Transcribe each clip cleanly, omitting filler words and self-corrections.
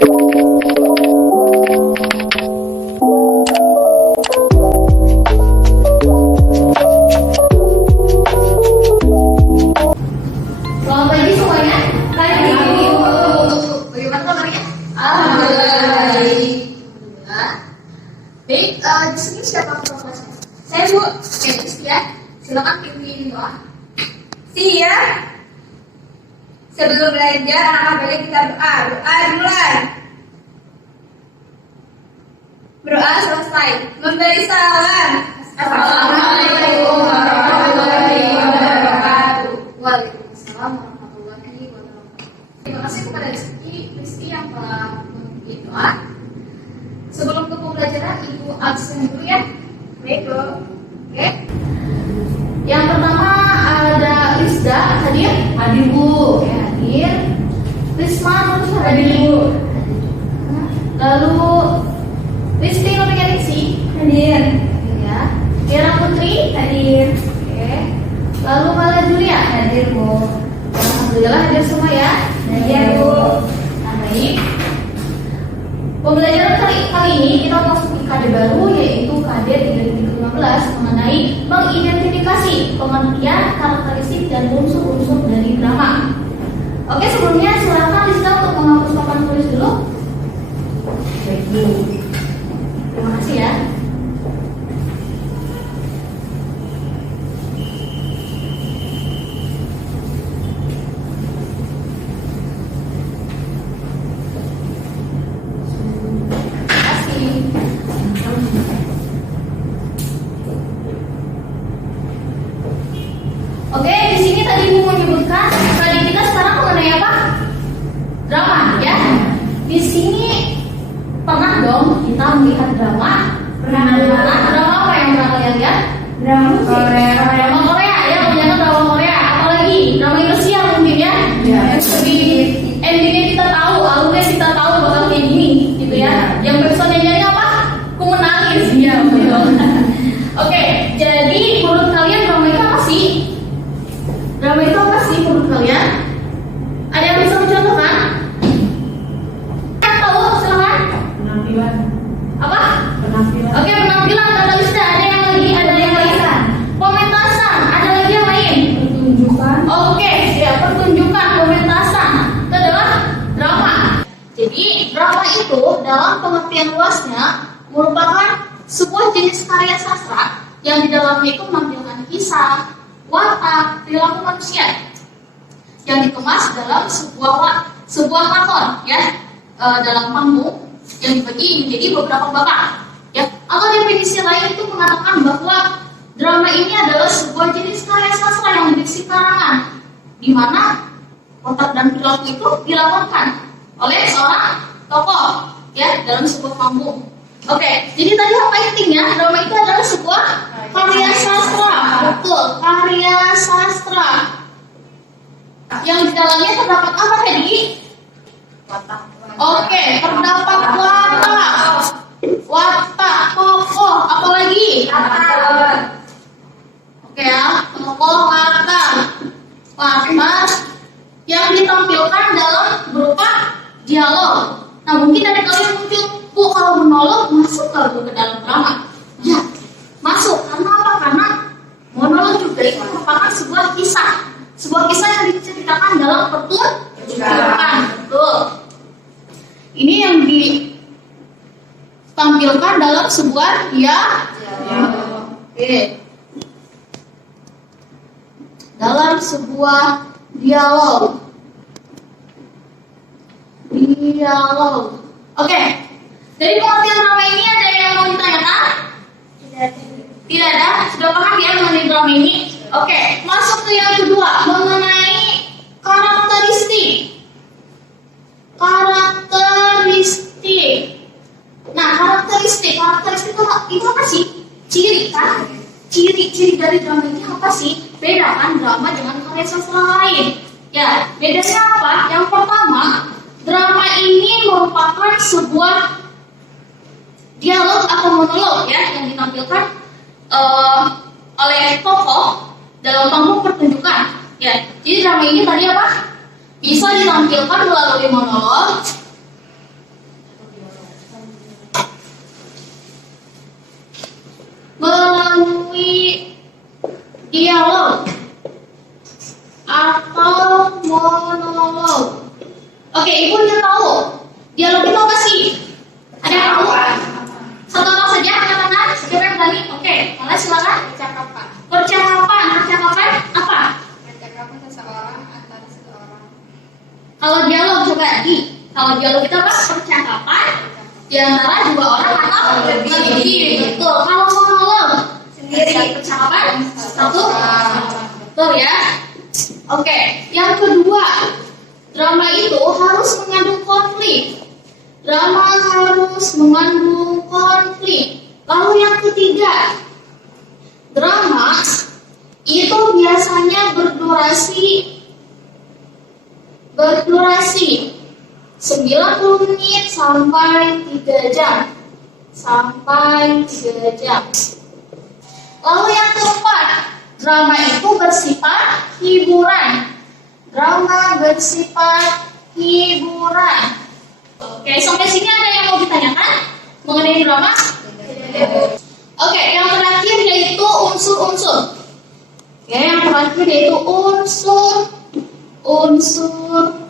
Selamat pagi semuanya. Pagi. Bagaimana kabarnya? Baik. Baik, di sini siapa kelasnya? Saya Bu. Oke, ya. Silakan pimpin doa. Iya. Sebelum belajar, anak boleh kita berdoa. Doa dimulai. Berdoa selesai. Memberi salam. Assalamualaikum warahmatullahi wabarakatuh. Waalaikumsalam warahmatullahi wabarakatuh. Terima kasih kepada Rizky yang telah memimpin doa. Sebelum ke pembelajaran, Ibu absen dulu ya. Baik, Bu. Oke. Yang pertama ada Rizda, hadir? Hadir Bu. Oke, hadir. Risma, terus hadir Bu. Lalu Rizky Nuryanisi, hadir. Ya. Mira Putri, hadir. Oke. Lalu Mala Julia, hadir Bu. Alhamdulillah hadir semua ya. Hadir Bu. Nah, baik. Pembelajaran kali ini kita masuki KD baru, yaitu KD 3015 mengenai mengidentifikasi pengertian, karakteristik, dan unsur-unsur dari drama. Oke, sebelumnya silakan Rizka untuk menghapus papan tulis dulu. Baik Bu. Terima kasih ya. Oke, di sini tadi Ibu menyebutkan tadi kita sekarang mengenai apa? Drama, ya. Di sini pernah dong kita melihat drama. Pernah drama apa yang pernah kalian lihat? Drama Korea. Drama Korea, ya, ternyata drama Korea. Apalagi drama Indonesia mungkin ya. Jadi endingnya kita tahu, alurnya kita tahu bakal kayak gini, gitu ya. Yang personnya nyanyi apa? Aku menangis, ya. Oke, jadi menurut kalian drama itu apa sih? Drama itu apa sih menurut kalian? Ada yang bisa mencontohkan? Yang tahu, silakan. Penampilan. Apa? Penampilan. Oke, penampilan, kata Lista. Ada yang lagi? Ada yang lain? Pementasan. Ada lagi yang lain? Pertunjukan. Oke, ya, pertunjukan, pementasan. Itu adalah drama. Jadi, drama itu dalam pengertian luasnya merupakan sebuah jenis karya sastra yang di dalamnya itu menampilkan kisah, watak, perilaku manusia yang dikemas dalam sebuah lakon, ya, dalam panggung yang dibagi menjadi beberapa babak, ya. Atau definisi lain itu mengatakan bahwa drama ini adalah sebuah jenis karya sastra yang didiksi karangan, di mana watak dan perilaku itu dilakukan oleh seorang tokoh, ya, dalam sebuah panggung. Oke, jadi tadi apa intinya? Drama itu adalah sebuah karya sastra, betul, karya sastra yang di dalamnya terdapat apa tadi? Watak. Oke, terdapat watak tokoh, apalagi? Oke ya, tokoh, watak yang ditampilkan dalam berupa dialog. Nah, mungkin ada kalian muncul, Bu, kalau monolog masuk ke dalam drama? Ya, masuk. Karena apa? Karena monolog juga itu merupakan sebuah kisah yang diceritakan dalam pertunjukan. Betul. Ini yang ditampilkan dalam sebuah Oke. Dalam sebuah dialog. Oke. Dari pengertian drama ini ada yang mau ditanyakan? Tidak ada. Sudah paham ya mengenai drama ini? Oke. Masuk ke yang kedua, mengenai karakteristik. Nah, karakteristik itu apa sih? Ciri kan? Ciri dari drama ini apa sih? Beda kan drama dengan karya sastra lain. Ya, bedanya apa? Yang pertama, drama ini merupakan sebuah dialog atau monolog, ya, yang ditampilkan oleh tokoh dalam panggung pertunjukan. Ya, jadi drama ini tadi apa? Bisa ditampilkan melalui monolog, percakapan di antara dua orang atau lebih. Betul. Kalau monolog sendiri percakapan satu. Betul ya. Oke, yang kedua, drama itu harus mengandung konflik. Drama harus mengandung konflik. Lalu yang ketiga, drama itu biasanya berdurasi 90 menit sampai 3 jam. Lalu yang keempat, drama itu bersifat hiburan. Oke, sampai sini ada yang mau ditanyakan mengenai drama? Oke, yang terakhir yaitu unsur-unsur. Unsur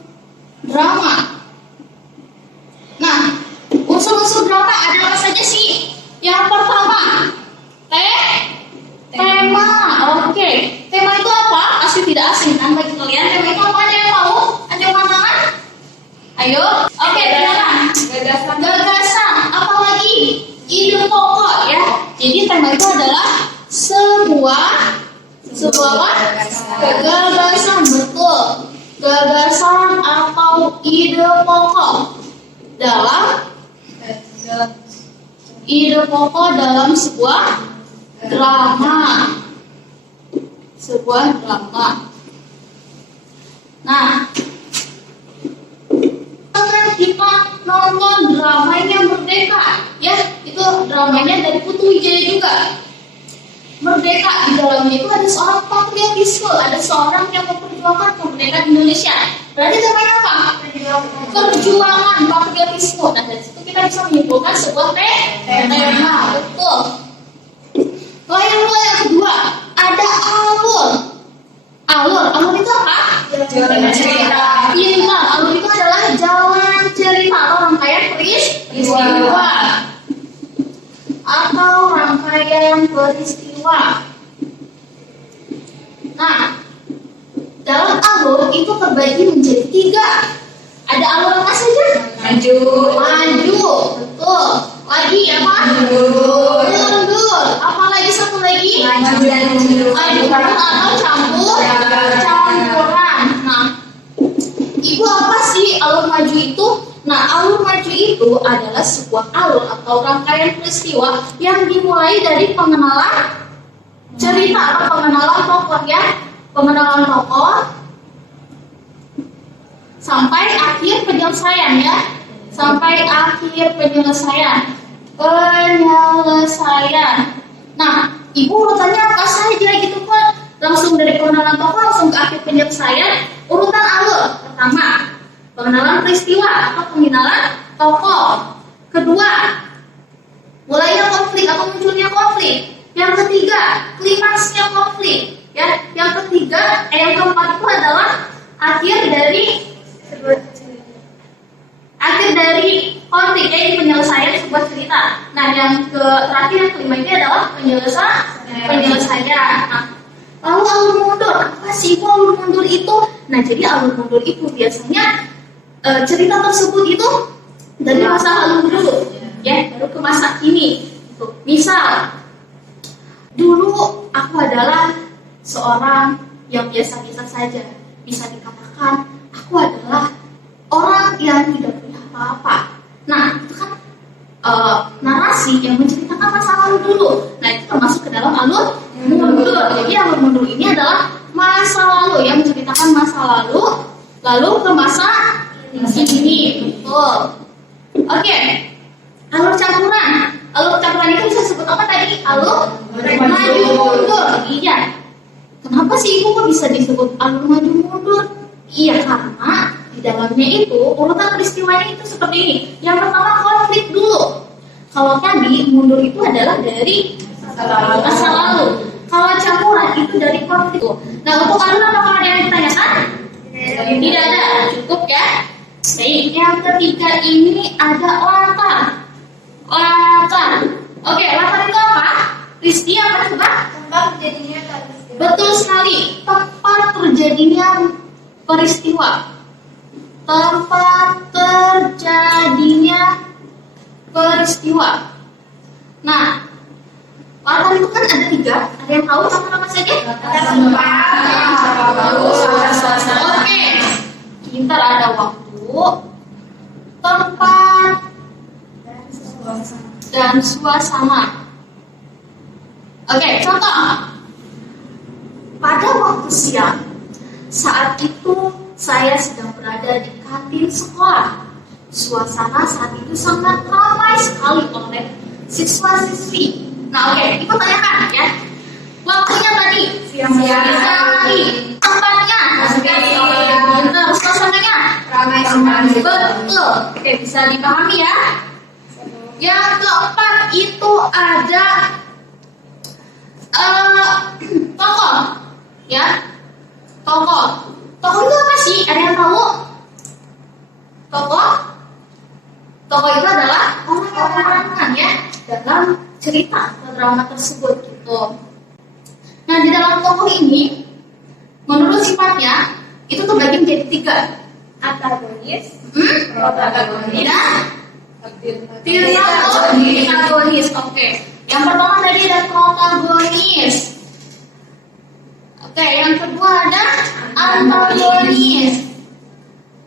drama. Nah, unsur-unsur drama ada apa saja sih? Yang pertama, tema. Oke, tema itu apa? Pasti tidak asing kan bagi kalian. Tema itu apa? Ada yang tahu? Ada yang tangan? Ayo. Oke, silakan. Gagasan. Apalagi ide pokok ya. Jadi tema itu adalah sebuah gagasan. Betul. Gagasan atau ide pokok dalam sebuah drama. Nah, kita nonton dramanya Merdeka ya, itu dramanya dari Putu Wijaya juga. Merdeka, di dalamnya itu ada seorang patriotisme, ada seorang yang memperjuangkan kemerdekaan Indonesia. Berarti temanya apa? Perjuangan patriotisme. Nah, dari situ kita bisa menyimpulkan sebuah tema. Betul. Lalu yang kedua, ada alur itu apa? Jalan cerita. Alur itu adalah jalan cerita atau rangkaian peristiwa. Nah, dalam alur itu terbagi menjadi 3. Ada alur apa saja? Maju. Betul. Lagi apa? Mundur. Apalagi satu lagi? Maju dan mundur. Atau campuran. Nah, Ibu apa sih alur maju itu? Nah, alur maju itu adalah sebuah alur atau rangkaian peristiwa yang dimulai dari pengenalan cerita atau pengenalan tokoh ya. Pengenalan tokoh sampai akhir penyelesaian ya. Nah, Ibu urutannya apa saja gitu Pak? Langsung dari pengenalan tokoh langsung ke akhir penyelesaian. Urutan alur pertama, pengenalan peristiwa atau pengenalan tokoh. Kedua, mulainya konflik atau munculnya konflik. Yang ketiga, klimaksnya konflik. Ya, yang keempat itu adalah akhir dari konflik, yaitu penyelesaian sebuah cerita. Nah, yang terakhir yang kelima ini adalah penyelesaian. Nah, lalu alur mundur, apa sih itu alur mundur itu? Nah, jadi alur mundur itu biasanya cerita tersebut itu dari masa lalu dulu, ya, baru ke masa kini. Misal, dulu aku adalah seorang yang biasa-biasa saja. Bisa dikatakan aku adalah orang yang tidak punya apa-apa. Nah, itu kan narasi yang menceritakan masa lalu dulu. Nah, itu termasuk ke dalam alur mundur. Jadi alur mundur ini adalah masa lalu yang menceritakan masa lalu ke masa kini. Betul. Oke. Alur campuran. Alur campuran itu bisa disebut apa tadi? Alur maju mundur. Iya. Kenapa sih Ibu kok bisa disebut alur maju mundur? Iya, karena di dalamnya itu urutan peristiwanya itu seperti ini. Yang pertama konflik dulu. Kalau tadi mundur itu adalah dari masa lalu. Kalau campuran itu dari konflik. Nah, untuk alur apakah ada yang ditanyakan? Tidak ada, cukup ya. Baik, yang ketiga ini ada latar. Oke, latar itu apa? Risti apa coba? Tempat terjadinya peristiwa. Betul sekali, tempat terjadinya peristiwa. Tempat terjadinya peristiwa. Nah, latar itu kan ada 3. Ada yang tahu apa saja? Oke. Kita ada waktu, tempat, dan suasana. Oke, contoh. Pada waktu siang, saat itu saya sedang berada di kantin sekolah. Suasana saat itu sangat ramai sekali oleh siswa-siswi. Nah, oke, ikut tanyakan ya. Waktunya tadi siang hari. Tempatnya benar. Suasananya Ramai sekali. betul. Oke, bisa dipahami ya. Yang keempat itu ada tokoh, ya. Tokoh itu apa sih? Ada yang tahu? Tokoh itu adalah orang-orang ya dalam cerita atau drama tersebut gitu. Nah, di dalam tokoh ini, menurut sifatnya itu terbagi menjadi 3. Antagonis, Protagonis dan protagonis. antagonis. Oke. Yang pertama tadi ada protagonis. Oke, yang kedua ada antagonis.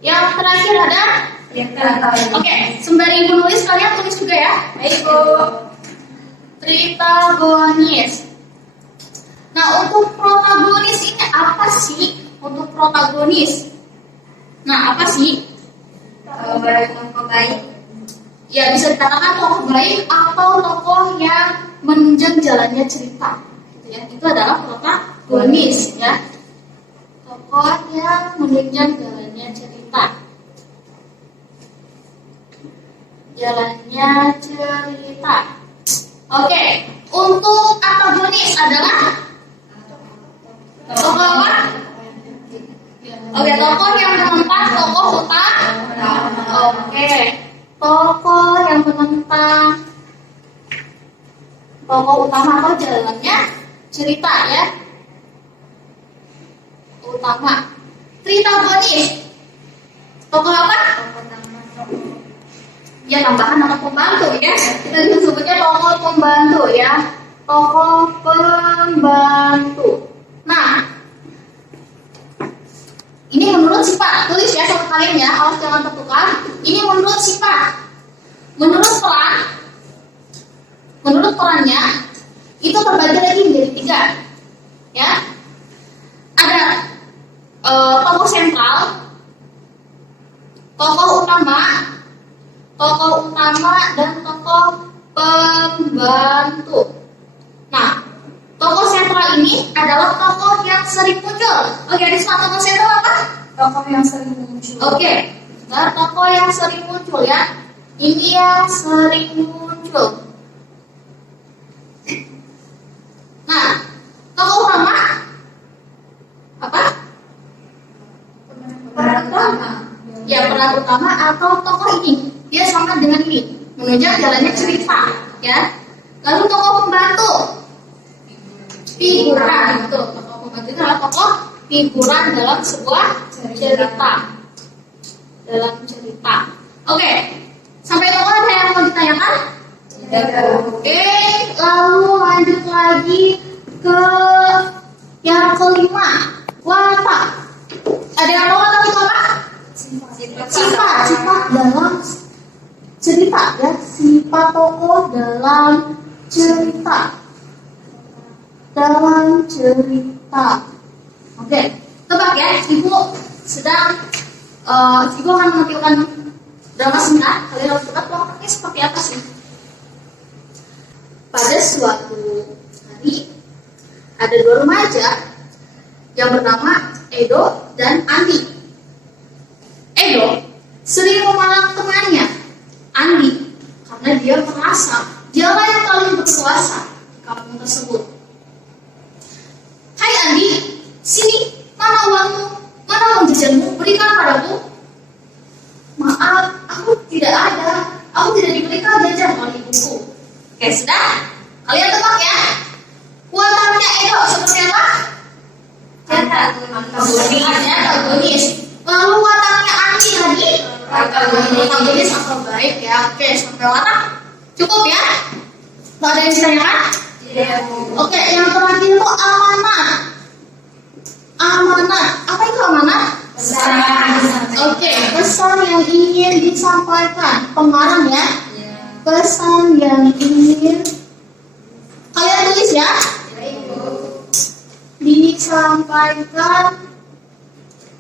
Yang terakhir ada oke, sembari ibu nulis kalian tulis juga ya. Baik, Bu. Tritagonis. Nah, untuk protagonis ini apa sih? Untuk protagonis. Nah, apa sih? Tokoh baik. Ya, bisa dikatakan tokoh baik atau tokoh yang menunjang jalannya cerita. Gitu ya. Itu adalah protagonis ya. Tokoh yang menunjang jalannya cerita. Jalannya cerita. Oke, untuk antagonis adalah tokoh apa? Oke, tokoh yang menentang tokoh utama. Oke, tokoh yang menentang tokoh utama atau jalannya cerita ya. Utama. Tritagonis. Tokoh apa? Ya, tambahan nama pembantu ya. Kita disebutnya tokoh pembantu ya. Tokoh pembantu. Nah, ini menurut sifat. Tulis ya sama kalian ya, awas jangan tertukar. Ini menurut sifat. Menurut perannya itu terbagi lagi menjadi 3. Ya. Ada tokoh sentral, tokoh utama, dan tokoh pembantu. Nah, tokoh sentral ini adalah tokoh yang sering muncul. Oke, ada tokoh sentral apa? Tokoh yang sering muncul. Oke, nah, tokoh yang sering muncul ya. Ini yang sering muncul. Nah, tokoh utama apa? Peran utama. Ya, peran utama atau tokoh ini dia sama dengan ini, menunjang jalannya cerita ya. Lalu tokoh pembantu, figuran. Betul, tokoh pembantu itu adalah tokoh figuran dalam sebuah cerita. Dalam cerita. Oke, sampai tokoh ada yang mau ditanyakan? Oke, lalu lanjut lagi ke yang kelima, watak. Ada yang tahu watak itu apa? Sifat dalam cerita ya, sifat tokoh dalam cerita. Oke, tebak ya, ibu akan menampilkan drama singkat. Kalian harus tebak wataknya seperti apa sih? Pada suatu hari ada 2 remaja yang bernama Edo dan Andi. Edo sering memalak temannya Andi karena dia merasa dialah yang paling berkuasa di kampung tersebut. Hai Andi, sini, mana uangmu? Mana uang jajanmu? Berikan padaku. Maaf, aku tidak ada. Aku tidak diberikan jajan oleh ibuku. Oke, sudah? Kalian tebak ya? Wataknya Edo seperti apa? Antagonis. Lalu wataknya Andi tadi protagonis atau baik ya. Oke, sampai mana? Cukup ya? Nggak ada yang ditanyakan? Oke, yang terakhir itu amanah. Amanah. Apa itu amanah? Oke, pesan yang ingin disampaikan. Pengarang ya. Pesan yang ingin kalian tulis ya. Disampaikan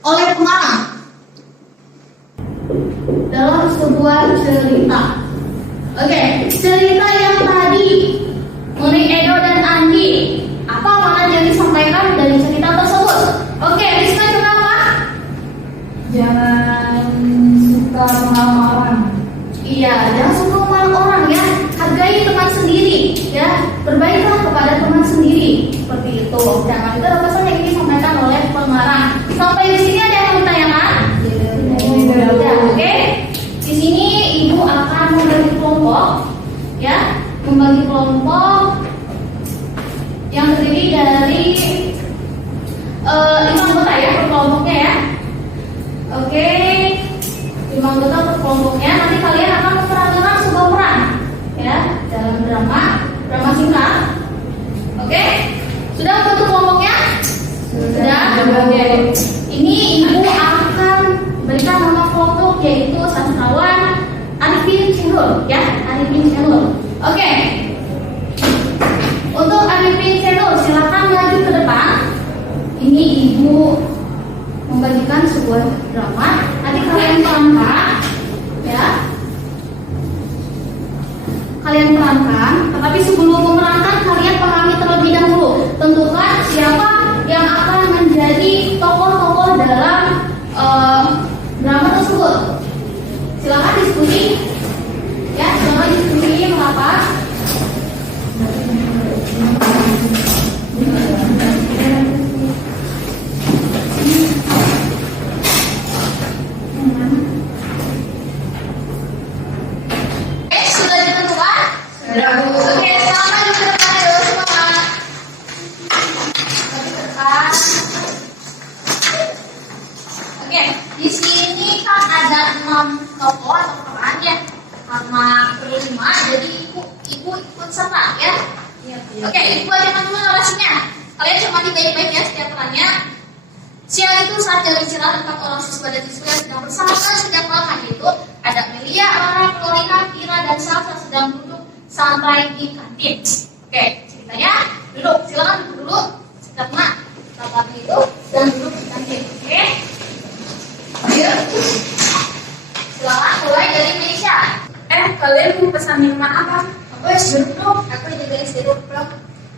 oleh pengarang dalam sebuah cerita. Oke, cerita yang tadi mengenai Edo dan Andi. Apa makna yang disampaikan dari cerita tersebut? Oke, Rizka coba apa? Jangan suka mengalah orang. Iya, jangan suka mengalah orang ya. Hargai teman sendiri ya. Berbaiklah kepada teman sendiri. Seperti itu. Jangan itu adalah pesan yang disampaikan oleh pengarang. Sampai di sini ada yang mau ditanyakan? Ya, oke. Di sini ibu akan membagi kelompok ya, membagi kelompok yang terdiri dari 5 anggota ya per kelompoknya ya. Oke, 5 anggota per kelompoknya. Nanti kalian akan memerankan sebuah peran ya dalam drama singkat. Oke, sudah membentuk kelompoknya? Sudah. Oke. Ini ibu akan berikan nama kelompok yaitu sastrawan Arifin Channel ya, Arifin Channel. Oke. Untuk Arifin Channel silakan maju ke depan. Ini ibu membagikan sebuah drama. Nanti kalian perankan ya. Kalian perankan, tetapi sebelum memerankan kalian pahami terlebih dahulu. Tentukan siapa yang akan menjadi tokoh-tokoh dalam drama tersebut. Silakan diskusi. Ya, silakan diskusi mengapa. Sudah ditentukan? Sudah, Bu. Oke, selamat ditentukan ya, semangat. Oke, di sini kan ada 6 tokoh atau peran ya, sama berlima, jadi ibu ikut serta ya. Oke, ibu ajarkan dulu narasinya. Kalian cermati baik-baik ya setiap perannya. Siang itu saat jam istirahat 4 orang siswa dan siswa yang sedang bersama-sama sejak malam itu ada Melia, Ara, Florina, Kira, dan Salsa sedang duduk santai di kantin. Oke, ceritanya duduk. Silakan duduk dulu karena tempatnya itu sedang duduk di kantin. Oke. Ayo. Silakan mulai dari Melia. Kalian mau pesan minuman apa? Aku es jeruk dong. Aku juga es jeruk dong.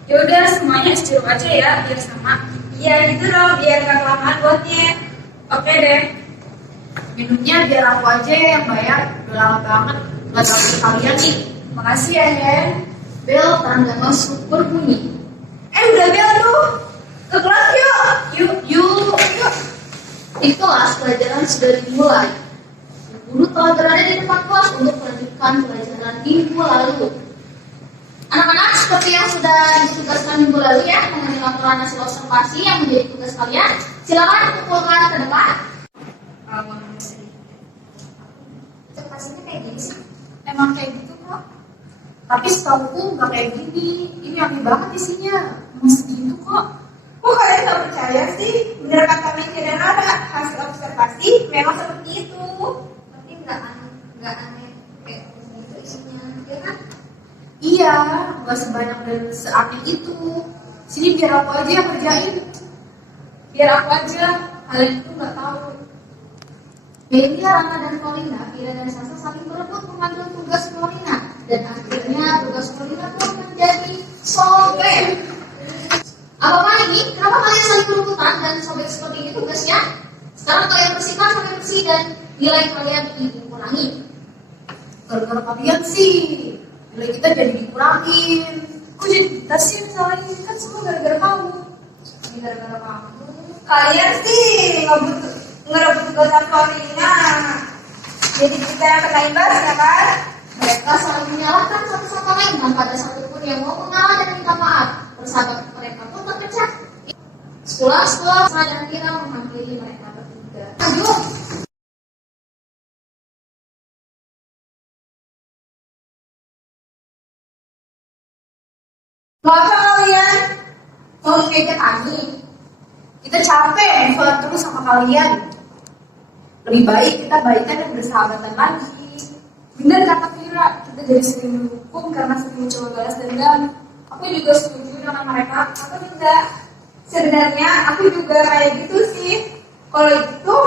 Yaudah, semuanya es jeruk aja ya, biar sama. Iya gitu dong, biar gak kelamaan buatnya. Oke deh. Minumnya biar aku aja yang bayar. Udah lama banget gak tahu kalian nih. Makasih ya, Hen. Bel tanda masuk berbunyi. Udah bel tuh. Ke kelas yuk. Yuk. Di kelas pelajaran sudah dimulai. Guru telah berada di depan kelas untuk melanjutkan pelajaran minggu lalu. Anak-anak, seperti yang sudah ditugaskan minggu lalu ya, mengenai laporan hasil observasi yang menjadi tugas kalian, silakan kumpulkan ke depan. Observasinya kayak gini sih. Emang kayak gitu kok. Tapi setauku nggak kayak gini. Ini aneh banget isinya. Emang segitu kok. Kok kalian gak percaya sih? Bener kata Mencia dan Ara, hasil observasi memang seperti itu. Tapi nggak aneh kayak gitu isinya, ya kan? Iya, nggak sebanyak dan seaneh itu. Sini biar aku aja yang kerjain. Biar aku aja, kalian itu nggak tahu. Melia, Rana, dan Paulina, Kira dan Sasa saling berebut mengambil tugas Paulina. Dan akhirnya tugas Paulina pun menjadi sobek. Apa ini? Kenapa kalian saling berebutan dan sobek seperti ini tugasnya? Sekarang kalian bersihkan sampai bersih dan nilai kalian dikurangi. Gara-gara kalian sih. Nilai kita jadi dikurangin. Kok jadi kita sih yang salahin? Kan semua gara-gara kamu. Ini gara-gara kamu. Kalian sih ngerebut tugasan Florina. Jadi kita yang kena imbas ya kan? Mereka saling menyalahkan satu sama lain tanpa ada satupun yang mau mengalah dan minta maaf. Persahabatan mereka pun terpecah. Sekolah-sekolah dan Kira menghampiri mereka bertiga. Ayo, Mau apa kalian? Mau ngejek kami? Kita capek move terus sama kalian. Lebih baik kita baikan dan bersahabatan lagi. Benar kata Vira, kita jadi sering mendukung karena sering mencoba balas dendam. Aku juga setuju dengan mereka. Aku juga. Sebenarnya aku juga kayak gitu sih. Kalau itu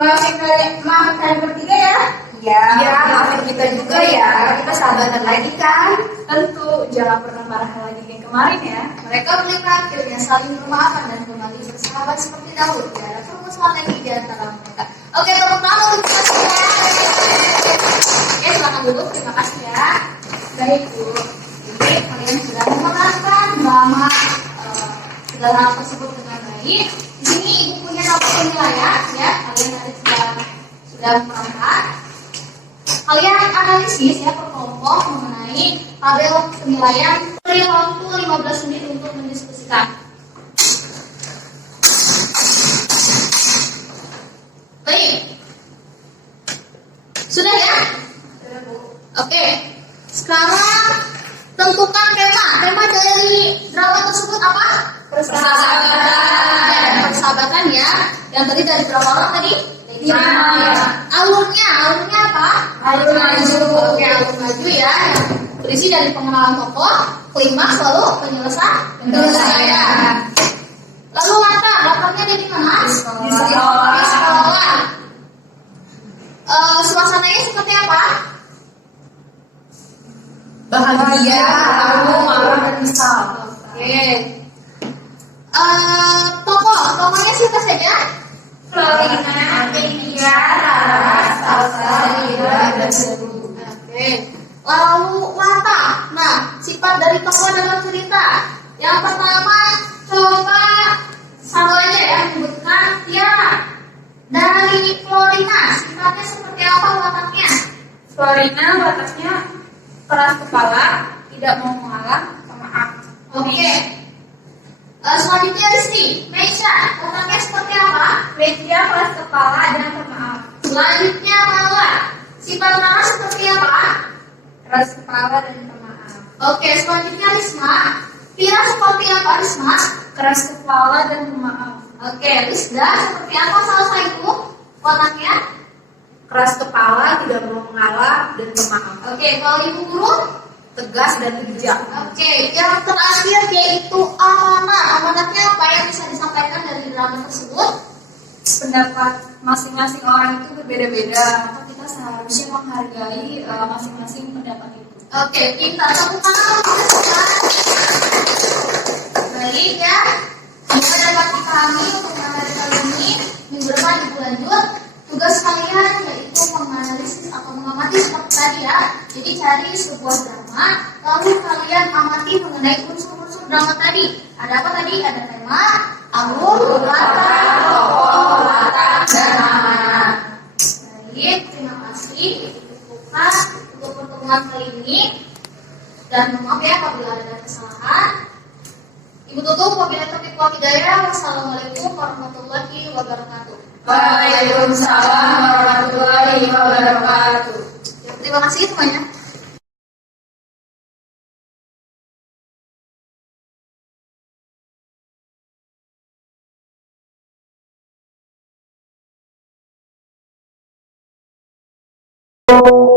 maafin kalian bertiga ya. Iya, maafin kita juga ya. Kita sahabatan lagi kan. Tentu jangan pernah marah lagi kayak kemarin ya. Mereka menikah akhirnya saling memaafkan dan kembali bersahabat seperti dahulu. Tidak ada permusuhan lagi di antara mereka. Oke, tepuk tangan untuk kita semua. Oke, silakan duduk. Terima kasih ya. Baik, Bu. Jadi kalian sudah menerangkan drama segala hal tersebut dengan baik. Di sini Ibu punya nomor penilaian ya. Kalian tadi sudah menerangkan. Kalian analisis ya per kelompok mengenai tabel penilaian. Beri waktu 15 menit untuk mendiskusikan. Baik. Sudah ya? Oke. Sekarang tentukan tema. Tema dari drama tersebut apa? Persahabatan ya. Yang tadi dari berapa orang tadi? 5. Alurnya apa? Alur maju. Oke, alur maju ya. Berisi dari pengenalan tokoh, klimaks, lalu penyelesaian. Lalu latarnya di mana? Di sekolah. Di sekolah. Suasananya seperti apa? Bahagia, tahu, marah, dan misal. Oke. Tokohnya siapa saja? Florina, Media, Laras, Salsa, Lira, dan Seru. Oke. Lalu latar. Nah, sifat dari tokoh dalam cerita. Yang pertama, coba satu aja ya menyebutkan Tiara. Dari Florina, sifatnya seperti apa wataknya? Florina wataknya keras kepala, tidak mau mengalah, pemaaf. Oke. Selanjutnya Rizky, Meisha, wataknya seperti apa? Media keras kepala dan pemaaf. Selanjutnya Mala, sifat Mala seperti apa? Keras kepala dan pemaaf. Oke, selanjutnya Risma, Vira seperti apa Risma? Keras kepala dan pemaaf. Oke, Rizda seperti apa salsa itu wataknya? Keras kepala, tidak mau mengalah, dan pemaaf. Oke, kalau ibu guru? Tegas dan bijak. Oke, yang terakhir yaitu amanah. Amanahnya apa yang bisa disampaikan dari drama tersebut? Pendapat masing-masing orang itu berbeda-beda, maka kita seharusnya menghargai masing-masing pendapat itu. Oke, pintar. Tepuk tangan untuk kita. Baik ya. Semoga dapat dipahami untuk materi kali ini. Minggu depan ibu lanjut. Tugas kalian yaitu menganalisis atau mengamati seperti tadi ya. Jadi cari sebuah drama, lalu kalian amati mengenai unsur-unsur drama tadi. Ada apa tadi? Ada tema, alur, latar, tokoh, latar, dan amanah. Baik, terima kasih. Cukupkan untuk pertemuan kali ini. Dan maaf ya apabila ada kesalahan. Ibu tutup wabillahi taufiq wal hidayah. Wassalamualaikum warahmatullahi wabarakatuh. Waalaikumsalam warahmatullahi wabarakatuh. Ya, terima kasih semuanya. Thank you.